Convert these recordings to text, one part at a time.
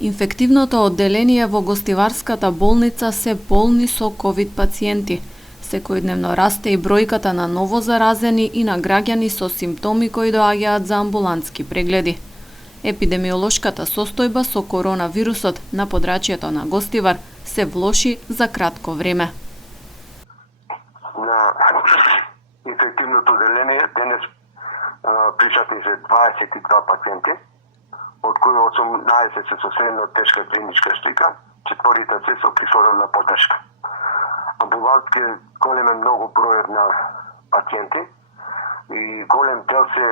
Инфективното одделение во гостиварската болница се полни со ковид пациенти. Секојдневно расте и бројката на ново заразени и на граѓани со симптоми кои доаѓаат за амбулантски прегледи. Епидемиолошката состојба со коронавирусот на подрачјето на Гостивар се влоши за кратко време. На инфективното одделение денес присутни се 22 пациенти, од кои 18 се со средно тешка клиничка слика, 4 се со кислородна поддршка. Амбулантски голем е многу бројот на пациенти и голем дел се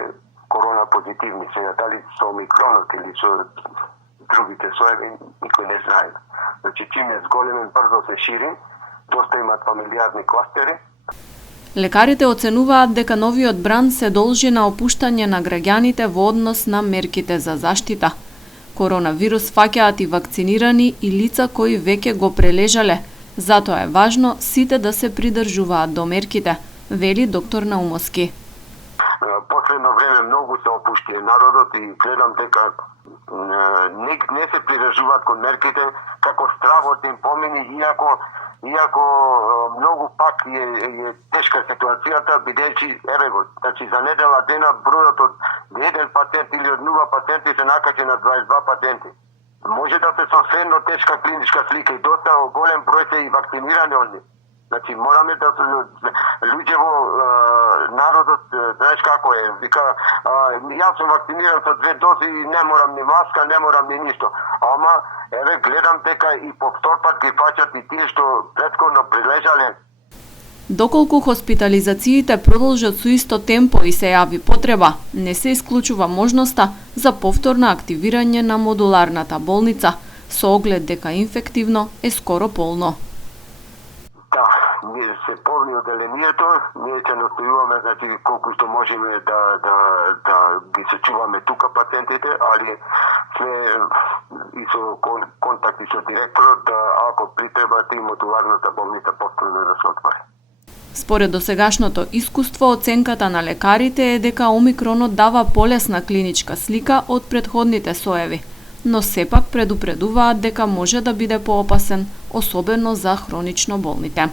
корона позитивни. Сега дали со омикронот или со другите соеви, никој не знае. Значи, чим е зголемен, брзо се шири, доста имат фамилиарни кластери. Лекарите оценуваат дека новиот бранд се должи на опуштање на граѓаните во однос на мерките за заштита. Коронавирус фаќаат и вакцинирани и лица кои веќе го прележале, затоа е важно сите да се придржуваат до мерките, вели доктор Наумовски. Последно време многу се опушти народот и гледам дека не се придржуваат кон мерките, како стравот им помини, иако многу пак е тешка ситуацијата, бидејќи еве го, значи за недела дена бројот од 1 пациент или од 0 пациенти се накачи на 22 пациенти. Може да се со средно тешка клиничка слика и доста голем број се и вакцинирани од нив. Значи мораме да луѓе во народот, знаеш како е, вика јас сум вакциниран со 2 дози и не морам ни маска, не морам ни ништо. Ама еве гледам дека и повтор пат ги фаќат и тие што претходно прилежале. Доколку хоспитализациите продолжат со исто темпо и се јави потреба, не се исклучува можноста за повторно активирање на модуларната болница, со оглед дека инфективно е скоро полно. Да, ние се полни одделението, ние ќе настојуваме, значи колку што можеме да ги се чуваме тука пациентите, али се и со контакти со директорот да ако притребат и модуларната болница повторно да се отвори. Според досегашното искуство, оценката на лекарите е дека омикронот дава полесна клиничка слика од претходните соеви, но сепак предупредуваат дека може да биде поопасен, особено за хронично болните.